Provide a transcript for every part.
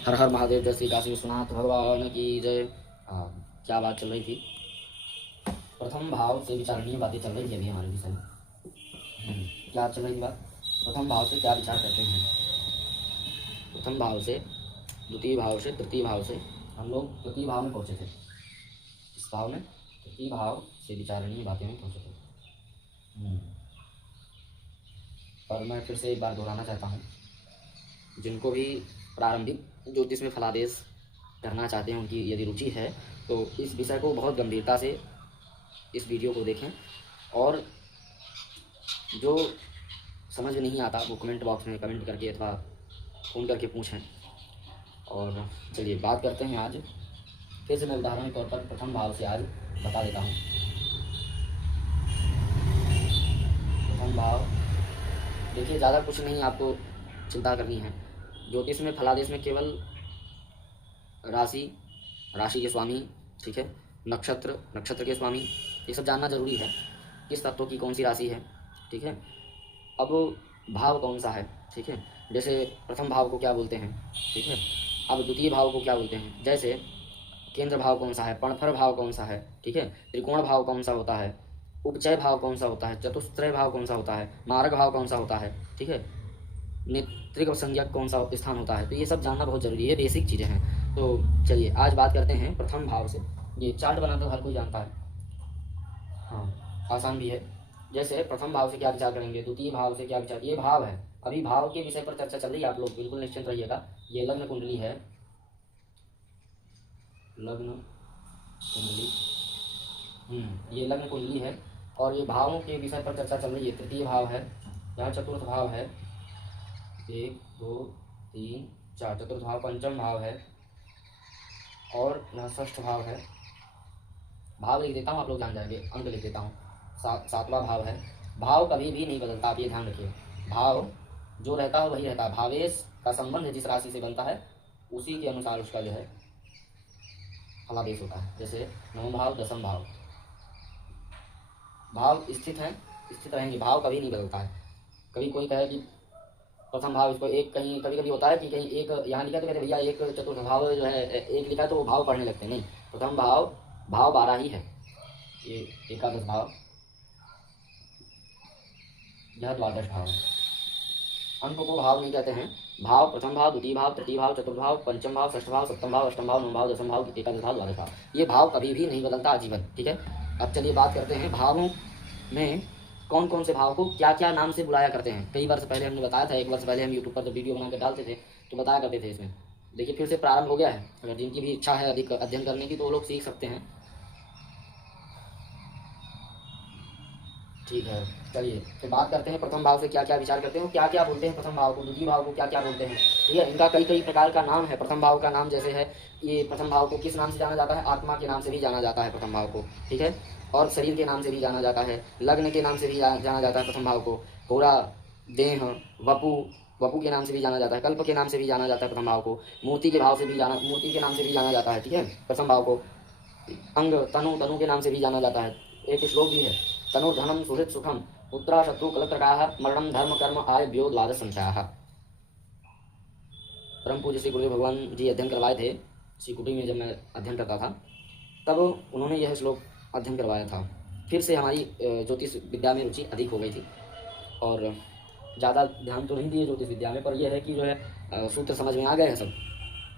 हर हर महादेव, जय श्री काशी विश्वनाथ भगवान की जय। क्या बात चल रही थी? प्रथम भाव से विचारणीय बातें चल रही थी अभी हमारे विषय में। क्या चल रही थी बात? प्रथम भाव से क्या विचार करते हैं? प्रथम भाव से द्वितीय भाव से तृतीय भाव से हम लोग तृतीय भाव में पहुँचे थे। इस भाव में तृतीय भाव से विचारणीय बातें में पहुँचे थे। और मैं फिर से एक बार दोहराना चाहता हूँ, जिनको भी प्रारंभिक ज्योतिष में फलादेश करना चाहते हैं, उनकी यदि रुचि है तो इस विषय को बहुत गंभीरता से इस वीडियो को देखें, और जो समझ में नहीं आता वो कमेंट बॉक्स में कमेंट करके अथवा फ़ोन करके पूछें। और चलिए बात करते हैं आज। फिर से मैं उदाहरण के तौर पर प्रथम भाव से आज बता देता हूँ। प्रथम भाव देखिए, ज़्यादा कुछ नहीं आपको चिंता करनी है। ज्योतिष में फलादेश में केवल राशि के स्वामी, ठीक है, नक्षत्र के स्वामी, ये सब जानना जरूरी है। किस तत्व की कौन सी राशि है, ठीक है। अब भाव कौन सा है, ठीक है। जैसे प्रथम भाव को क्या बोलते हैं, ठीक है। अब द्वितीय भाव को क्या बोलते हैं, जैसे केंद्र भाव कौन सा है, पणफर भाव कौन सा है, ठीक है। त्रिकोण भाव कौन सा होता है, उपचय भाव कौन सा होता है, चतुस्त्रय भाव कौन सा होता है, मारक भाव कौन सा होता है, ठीक है। नेत्रिक संज्ञक कौन सा स्थान होता है। तो ये सब जानना बहुत जरूरी है, बेसिक चीज़ें हैं। तो चलिए आज बात करते हैं प्रथम भाव से। ये चार्ट बनाना तो हर कोई जानता है, हाँ, आसान भी है। जैसे प्रथम भाव से क्या विचार करेंगे, द्वितीय भाव से क्या विचार, ये भाव है, अभी भाव के विषय पर चर्चा चल रही है, आप लोग बिल्कुल निश्चिंत रहिएगा। ये लग्न कुंडली है, लग्न कुंडली, ये लग्न कुंडली है, और ये भावों के विषय पर चर्चा चल रही है। तृतीय भाव है, यहाँ चतुर्थ भाव है, 1 2 3 4, चतुर्थ भाव, पंचम भाव है, और यहाँ षष्ठ भाव है। भाव लिख देता हूँ, आप लोग जान जाएंगे, अंक लिख देता हूँ। सातवां भाव है। भाव कभी भी नहीं बदलता, आप ये ध्यान रखिए। भाव जो रहता है वही रहता है। भावेश का संबंध जिस राशि से बनता है उसी के अनुसार उसका जो है फलादेश होता है। जैसे नवम भाव, दसम भाव, भाव स्थित हैं, स्थित रहेंगे, भाव कभी नहीं बदलता है। कभी कोई कहे कि प्रथम भाव, इसको एक कहीं कभी कभी होता है कि कहीं एक यहाँ लिखा तो कहते भैया एक चतुर्थ भाव जो है एक लिखा है तो वो भाव पढ़ने लगते हैं। नहीं, प्रथम भाव 12 ही है। ये एकादश भाव, यह द्वादश भाव है। अंक को भाव नहीं कहते हैं। भाव प्रथम भाव, द्वितीय भाव, तृतीय भाव, चतुर्थ भाव, पंचम भाव, षष्ठ भाव, सप्तम भाव, अष्टम भाव, नवम भाव, दसम भाव, एकादश भाव, द्वादश भाव, ये भाव कभी भी नहीं बदलता, आजीवन, ठीक है। अब चलिए बात करते हैं भावों में कौन कौन से भाव को क्या क्या नाम से बुलाया करते हैं। कई वर्ष पहले हमने बताया था, एक वर्ष पहले हम यूट्यूब पर जब वीडियो बना कर डालते थे तो बताया करते थे। इसमें देखिए फिर से प्रारंभ हो गया है, अगर जिनकी भी इच्छा है अधिक अध्ययन करने की तो वो लोग सीख सकते हैं, ठीक है। चलिए फिर बात करते हैं प्रथम भाव से क्या क्या विचार करते हैं, क्या क्या बोलते हैं प्रथम भाव को, द्वितीय भाव को क्या क्या बोलते हैं, ठीक है। इनका कई कई प्रकार का नाम है। प्रथम भाव का नाम जैसे है, ये प्रथम भाव को किस नाम से जाना जाता है, आत्मा के नाम से भी जाना जाता है प्रथम भाव को, ठीक है। और शरीर के नाम से भी जाना जाता है, लग्न के नाम से भी जाना जाता है प्रथम भाव को, होरा, देह, वपु के नाम से भी जाना जाता है, कल्प के नाम से भी जाना जाता है प्रथम भाव को, मूर्ति के नाम से भी जाना जाता है, ठीक है, प्रथम भाव को। अंग, तनु के नाम से भी जाना जाता है। एक श्लोक भी है, तनुर्धनम सुहृत सुखम पुत्रा शत्रु कलत्रकाः मरणम धर्म कर्म आय व्यो द्वादश संख्याः। परम पूज्य श्री गुरुदेव भगवान जी अध्ययन करवाए थे श्री कुटी में, जब मैं अध्ययन करता था तब उन्होंने यह श्लोक अध्ययन करवाया था। फिर से हमारी ज्योतिष विद्या में रुचि अधिक हो गई थी, और ज़्यादा ध्यान तो नहीं दिए ज्योतिष विद्या में, पर यह है कि जो है सूत्र समझ में आ गए हैं सब,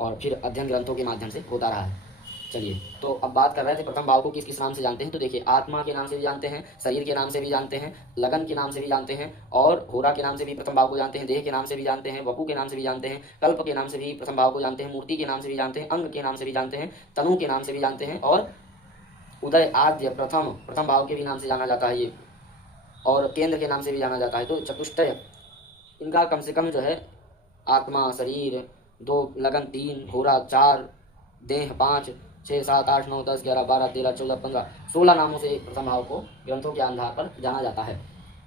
और फिर अध्ययन ग्रंथों के माध्यम से होता रहा है। चलिए तो अब बात कर रहे थे प्रथम भाव को किस किस नाम से जानते हैं। तो देखिए, आत्मा के नाम से भी जानते हैं, शरीर के नाम से भी जानते हैं, लगन के नाम से भी जानते हैं, और होरा के नाम से भी प्रथम भाव को जानते हैं, देह के नाम से भी जानते हैं, वपु के नाम से भी जानते हैं, कल्प के नाम से भी प्रथम भाव को जानते हैं, मूर्ति के नाम से भी जानते हैं, अंग के नाम से भी जानते हैं, तनु के नाम से भी जानते हैं, और उदय, आद्य, प्रथम भाव के भी नाम से जाना जाता है ये, और केंद्र के नाम से भी जाना जाता है। तो चतुष्टय, इनका कम से कम जो है आत्मा, शरीर 2, लगन 3, होरा 4, देह 5, 6, 7, 8, 9, 10, 11, 12, 13, 14, 15, 16 नामों से प्रथम भाव को ग्रंथों के आधार पर जाना जाता है।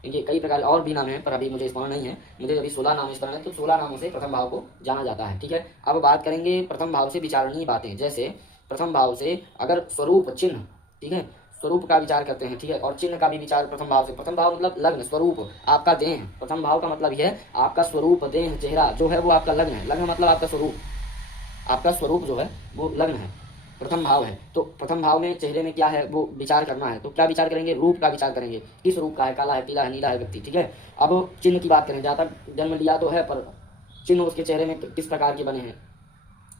इनके कई प्रकार और भी नाम हैं, पर अभी मुझे स्मरण नहीं है, मुझे अभी 16 नाम स्मरण है, तो 16 नामों से प्रथम भाव को जाना जाता है, ठीक है। अब बात करेंगे प्रथम भाव से विचारणीय बातें। जैसे प्रथम भाव से अगर स्वरूप, चिन्ह, ठीक है, स्वरूप का विचार करते हैं, ठीक है, और चिन्ह का भी विचार प्रथम भाव से। प्रथम भाव मतलब लग्न, स्वरूप, आपका देह। प्रथम भाव का मतलब यह है आपका स्वरूप, देह, चेहरा जो है वो आपका लग्न है। लग्न मतलब आपका स्वरूप, आपका स्वरूप जो है वो लग्न है, प्रथम भाव है। तो प्रथम भाव में चेहरे में क्या है वो विचार करना है। तो क्या विचार करेंगे? रूप का विचार करेंगे, किस रूप का है, काला है, पीला है, नीला है व्यक्ति, ठीक है। अब चिन्ह की बात करें, जहाँ तक जन्म लिया तो है, पर चिन्ह उसके चेहरे में किस प्रकार के बने हैं,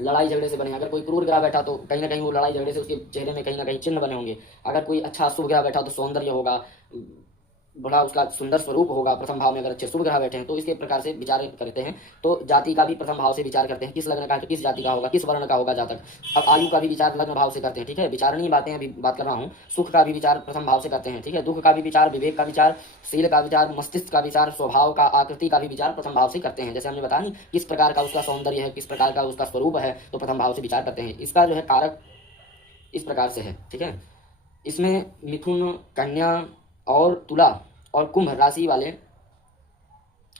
लड़ाई झगड़े से बने। अगर कोई क्रूर ग्रह बैठा तो कहीं ना कहीं वो लड़ाई झगड़े से उसके चेहरे में कहीं ना कहीं चिन्ह बने होंगे। अगर कोई अच्छा शुभ ग्रह बैठा तो सौंदर्य होगा, बड़ा उसका सुंदर स्वरूप होगा। प्रथम भाव में अगर अच्छे शुभ ग्रह बैठे हैं तो इसके प्रकार से विचार करते हैं। तो जाति का भी प्रथम भाव से विचार करते हैं, किस लग्न का है तो किस जाति का होगा, किस वर्ण का होगा जातक। अब आयु का भी विचार लग्न भाव से करते हैं, ठीक है। विचारणीय बातें अभी बात कर रहा हूँ। सुख का भी विचार प्रथम भाव से करते हैं, ठीक है। दुख का भी विचार, विवेक का विचार, शील का विचार, मस्तिष्क का विचार, स्वभाव का, आकृति का भी विचार प्रथम भाव से करते हैं। जैसे हमने बताया नहीं, किस प्रकार का उसका सौंदर्य है, किस प्रकार का उसका स्वरूप है, तो प्रथम भाव से विचार करते हैं। इसका जो है कारक इस प्रकार से है, ठीक है। इसमें मिथुन, कन्या और तुला और कुंभ राशि वाले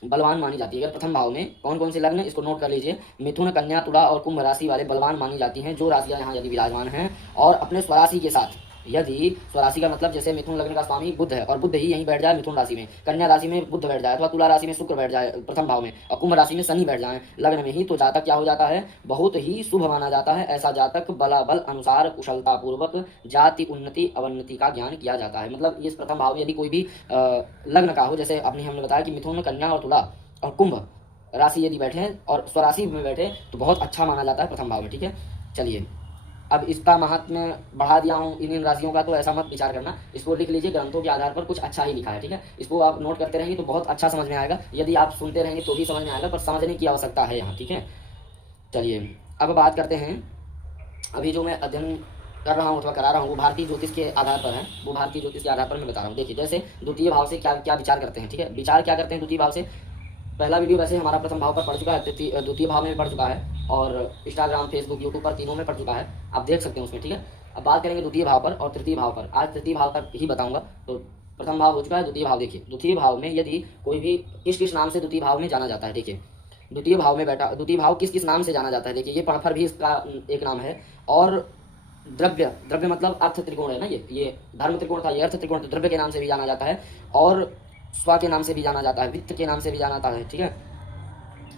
बलवान मानी जाती है। अगर प्रथम भाव में कौन कौन से लग्न, इसको नोट कर लीजिए। मिथुन, कन्या, तुला और कुंभ राशि वाले बलवान मानी जाती हैं। जो राशियां यहाँ यदि विराजमान हैं और अपने स्वराशि के साथ, यदि स्वराशि का मतलब जैसे मिथुन लग्न का स्वामी बुध है और बुध ही यहीं बैठ जाए मिथुन राशि में, कन्या राशि में बुध बैठ जाए, अथवा तुला राशि में शुक्र बैठ जाए प्रथम भाव में, और कुंभ राशि में शनि बैठ जाए लग्न में ही, तो जातक क्या हो जाता है? बहुत ही शुभ माना जाता है। ऐसा जातक बला बल अनुसार कुशलता पूर्वक जाति उन्नति अवन्नति का ज्ञान किया जाता है। मतलब इस प्रथम भाव में यदि कोई भी लग्न का हो, जैसे अपनी हमने बताया कि मिथुन, कन्या और तुला और कुंभ राशि यदि बैठे हैं और स्वराशि में बैठे तो बहुत अच्छा माना जाता है प्रथम भाव में, ठीक है। चलिए, अब इसका महात्म्य बढ़ा दिया हूँ इन राशियों का, तो ऐसा मत विचार करना। इसको लिख लीजिए, ग्रंथों के आधार पर कुछ अच्छा ही लिखा है, ठीक है। इसको आप नोट करते रहेंगे तो बहुत अच्छा समझ में आएगा। यदि आप सुनते रहेंगे तो भी समझ में आएगा, पर समझने की आवश्यकता है यहाँ, ठीक है। चलिए, अब बात करते हैं। अभी जो मैं अध्ययन कर रहा हूँ अथवा करा रहा हूँ वो भारतीय ज्योतिष के आधार पर है। वो भारतीय ज्योतिष के आधार पर मैं बता रहा हूँ। देखिए, जैसे द्वितीय भाव से क्या क्या विचार करते हैं, ठीक है। विचार क्या करते हैं द्वितीय भाव से? पहला वीडियो वैसे हमारा प्रथम भाव पर पड़ चुका है, द्वितीय भाव में पड़ चुका है, और इंस्टाग्राम, फेसबुक, यूट्यूब पर तीनों में पड़ चुका है, आप देख सकते हैं उसमें, ठीक है। अब बात करेंगे द्वितीय भाव पर और तृतीय भाव पर। आज तृतीय भाव तक ही बताऊंगा। तो प्रथम भाव हो चुका है, द्वितीय भाव देखिए। द्वितीय भाव में यदि कोई भी किस किस नाम से द्वितीय भाव में जाना जाता है, देखिए। द्वितीय भाव में बैठा, द्वितीय भाव किस किस नाम से जाना जाता है, देखिए। ये पणफर भी इसका एक नाम है। और द्रव्य, द्रव्य मतलब अर्थ त्रिकोण है ना, ये धर्म त्रिकोण था, ये अर्थ त्रिकोण, तो द्रव्य के नाम से भी जाना जाता है। और स्व के नाम से भी जाना जाता है, वित्त के नाम से भी जाना जाता है, ठीक है।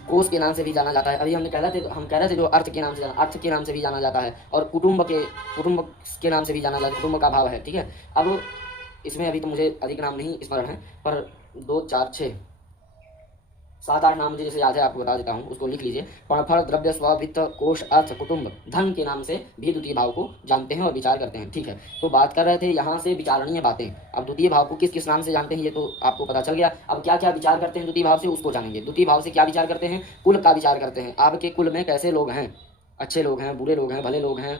कोष के नाम से भी जाना जाता है। अभी हम कह रहे थे जो अर्थ के नाम से अर्थ के नाम से भी जाना जाता है। और कुटुंब के नाम से भी जाना जाता है, कुटुंब का भाव है, ठीक है। अब इसमें अभी तो मुझे अधिक नाम नहीं स्मरण है, पर 2, 4, 6, 7, 8 नाम मुझे जैसे याद है आपको बता देता हूँ, उसको लिख लीजिए। पणफल, द्रव्य, स्व, वित्त, कोष, अर्थ, कुटुंब, धन के नाम से भी द्वितीय भाव को जानते हैं और विचार करते हैं, ठीक है। तो बात कर रहे थे यहाँ से विचारणीय बातें। अब द्वितीय भाव को किस किस नाम से जानते हैं ये तो आपको पता चल गया। अब क्या क्या विचार करते हैं द्वितीय भाव से उसको जानेंगे। द्वितीय भाव से क्या विचार करते हैं? कुल का विचार करते हैं। आपके कुल में कैसे लोग हैं, अच्छे लोग हैं, बुरे लोग हैं, भले लोग हैं,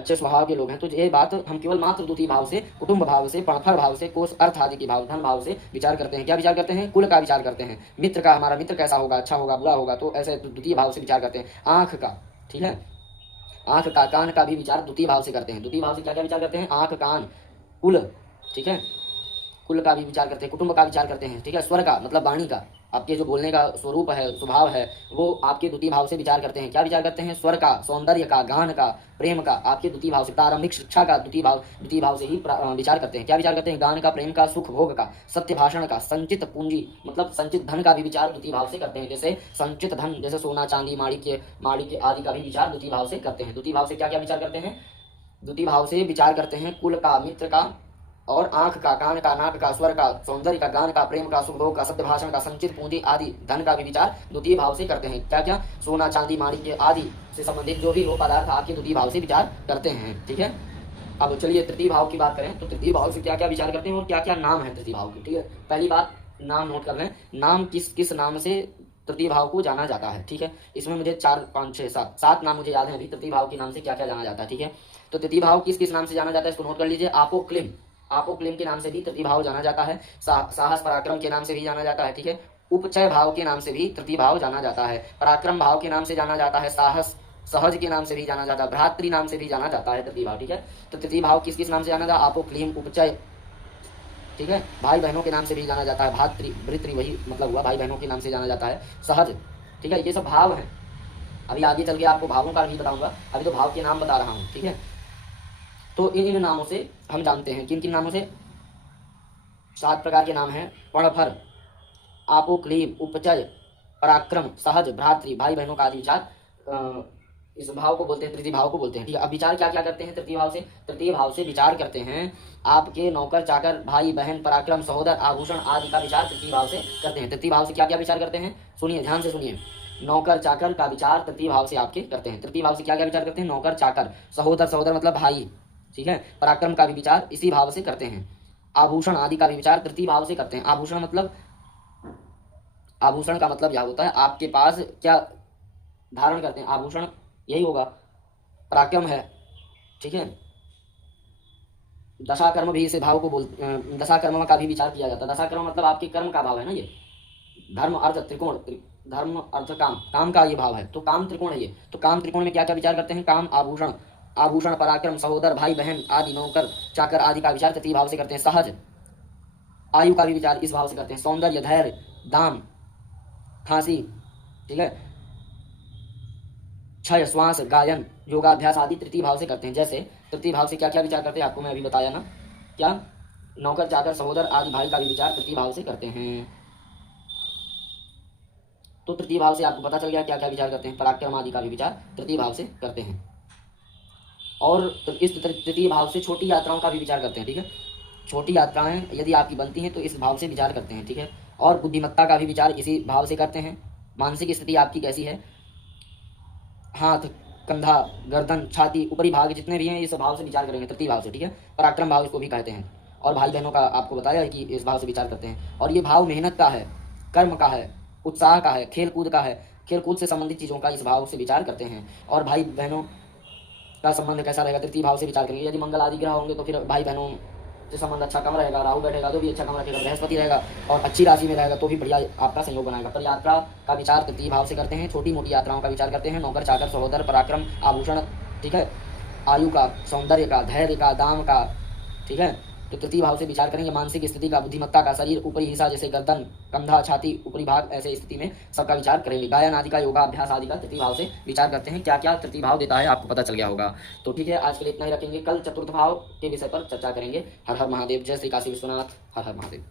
अच्छे स्वभाव के लोग हैं। तो ये बात हम केवल मात्र द्वितीय भाव से, कुटुंब भाव से, पणफल भाव से, कोष, अर्थ आदि के भाव, धन भाव से विचार करते हैं। क्या विचार करते हैं? कुल का विचार करते हैं। मित्र का, हमारा मित्र कैसा होगा, अच्छा होगा, बुरा होगा, तो ऐसे द्वितीय भाव से विचार करते हैं। आंख का, ठीक है, आंख का, कान का भी विचार द्वितीय भाव से करते हैं। द्वितीय भाव से क्या क्या विचार करते हैं? आंख, कान, कुल, ठीक है, कुल का भी विचार करते हैं, कुटुंब का विचार करते हैं, ठीक है। स्वर का मतलब वाणी का, आपके जो बोलने का स्वरूप है, स्वभाव है, वो आपके द्वितीय भाव से विचार करते हैं। क्या विचार करते हैं? स्वर का, सौंदर्य का, गान का, प्रेम का, आपके द्वितीय भाव से। प्रारंभिक शिक्षा का द्वितीय भाव से ही विचार करते हैं। क्या विचार करते हैं? गान का, प्रेम का, सुख भोग का, सत्य भाषण का, संचित पूंजी मतलब संचित धन का भी विचार द्वितीय भाव से करते हैं। जैसे संचित धन, जैसे सोना, चांदी, माणिक्य आदि का भी विचार द्वितीय भाव से करते हैं। द्वितीय भाव से क्या क्या विचार करते हैं? द्वितीय भाव से विचार करते हैं कुल का, मित्र का, और आंख का, कान का, नाक का, स्वर का, सौंदर्य का, गान का, प्रेम का, सुख भोग का, सत्य भाषण का, संचित पूंजी आदि धन का भी विचार द्वितीय भाव से करते हैं। क्या क्या? सोना, चांदी, माणिक्य आदि से संबंधित जो भी हो पदार्थ आपके द्वितीय भाव से विचार करते हैं, ठीक है। अब चलिए तृतीय भाव की बात करें तो तृतीय भाव से क्या क्या विचार करते हैं और क्या क्या नाम है तृतीय भाव की, ठीक है। पहली बात, नाम नोट कर लें। नाम किस किस नाम से तृतीय भाव को जाना जाता है, ठीक है। इसमें मुझे 4, 5, 6, 7 नाम मुझे याद है अभी तृतीय भाव के नाम से क्या क्या जाना जाता है, ठीक है। तो तृतीय भाव किस किस नाम से जाना जाता है इसको नोट कर लीजिए। आपोक्लिम के नाम से भी तृतीय भाव जाना जाता है। साहस पराक्रम के नाम से भी जाना जाता है, ठीक है। उपचय भाव के नाम से भी तृतीय भाव जाना जाता है। पराक्रम भाव के नाम से जाना जाता है। साहस, सहज के नाम से भी जाना जाता है। भ्रातृ नाम से भी जाना जाता है तृतीय भाव, ठीक है। तो तृतीय भाव किस किस नाम से जाना जाता है? आपोक्लिम, उपचय, ठीक है। भाई बहनों के नाम से भी जाना जाता है। भृतृ वही मतलब हुआ, भाई बहनों के नाम से जाना जाता है। सहज, ठीक है। ये सब भाव हैं। अभी आगे चल के आपको भावों का भी बताऊंगा, अभी तो भाव के नाम बता रहा हूँ, ठीक है। तो इन नामों से हम जानते हैं। किन किन नामों से? 7 प्रकार के नाम हैं। पर्णफर, आपोक्लीब, उपचय, पराक्रम, सहज, भ्रातृ, भाई बहनों का आदि विचार इस भाव को बोलते हैं, तृतीय भाव को बोलते हैं। ठीक है, अब विचार क्या क्या करते हैं तृतीय भाव से? तृतीय भाव से विचार करते हैं आपके नौकर चाकर भाई बहन पराक्रम सहोदर आभूषण आदि का विचार तृतीय भाव से करते हैं। तृतीय भाव से क्या क्या विचार करते हैं? सुनिए, ध्यान से सुनिए। नौकर चाकर का विचार तृतीय भाव से आपके करते हैं। तृतीय भाव से क्या क्या विचार करते हैं? नौकर चाकर, सहोदर, सहोदर मतलब भाई, ठीक है, पराक्रम का भी विचार इसी भाव से करते हैं। आभूषण आदि का भी विचार तृतीय भाव से करते हैं। आभूषण मतलब, आभूषण का मतलब यह होता है आपके पास क्या धारण करते हैं, आभूषण यही होगा, पराक्रम है, ठीक है। दशा कर्म भी इसे भाव को दशा कर्म का भी विचार किया जाता है। दशा कर्म मतलब आपके कर्म का भाव है ना, ये धर्म अर्थ त्रिकोण, धर्म अर्थ काम, काम का ये भाव है, तो काम त्रिकोण है ये। तो काम त्रिकोण में क्या क्या विचार करते हैं? काम, आभूषण, आभूषण, पराक्रम, सहोदर, भाई बहन आदि, नौकर चाकर आदि का विचार तृतीय भाव से करते हैं। सहज, आयु का भी विचार इस भाव से करते हैं। सौंदर्य, धैर्य, दाम, खांसी, ठीक है, क्षय, श्वास, गायन, योगाभ्यास आदि तृतीय भाव से करते हैं। जैसे तृतीय भाव से क्या क्या विचार करते हैं आपको मैं अभी बताया ना, क्या? नौकर चाकर सहोदर आदि भाई का भी विचार तृतीय भाव से करते हैं। तो तृतीय भाव से आपको पता चल गया क्या क्या विचार करते हैं। पराक्रम आदि का भी विचार तृतीय भाव से करते हैं। और इस तृतीय भाव से छोटी यात्राओं का भी विचार करते हैं। ठीक है, छोटी यात्राएं यदि आपकी बनती हैं तो इस भाव से विचार करते हैं। ठीक है, और बुद्धिमत्ता का भी विचार इसी भाव से करते हैं। मानसिक स्थिति आपकी कैसी है, हाथ, कंधा, गर्दन, छाती, ऊपरी भाग जितने भी हैं इस भाव से विचार करेंगे तृतीय भाव से। ठीक है, पराक्रम भाव इसको भी कहते हैं। और भाई बहनों का आपको बताया है कि इस भाव से विचार करते हैं। और ये भाव मेहनत का है, कर्म का है, उत्साह का है, खेल कूद का है, खेल कूद से संबंधित चीज़ों का इस भाव से विचार करते हैं। और भाई बहनों का संबंध कैसा रहेगा, तृतीय भाव से विचार करेंगे। यदि मंगल आदि ग्रह होंगे तो फिर भाई बहनों से संबंध अच्छा कम रहेगा। राहु बैठेगा तो भी अच्छा कम रखेगा। बृहस्पति रहेगा और अच्छी राशि में रहेगा तो भी बढ़िया आपका संयोग बनाएगा। पर यात्रा का विचार तृतीय भाव से करते हैं। छोटी मोटी यात्राओं का विचार करते हैं। नौकर चाकर सहोदर पराक्रम आभूषण, ठीक है, आयु का, सौंदर्य का, धैर्य का, दाम का, ठीक है, तो तृतीय भाव से विचार करेंगे। मानसिक स्थिति का, बुद्धिमत्ता का, शरीर ऊपरी हिस्सा जैसे गर्दन, कंधा, छाती, ऊपरी भाग, ऐसे स्थिति में सबका विचार करेंगे। गायन आदि का, योगा अभ्यास आदि का तृतीय भाव से विचार करते हैं। क्या क्या तृतीय भाव देता है आपको पता चल गया होगा। तो ठीक है, आज के लिए इतना ही रखेंगे। कल चतुर्थ भाव के विषय पर चर्चा करेंगे। हर हर महादेव। जय श्री काशी विश्वनाथ। हर हर महादेव।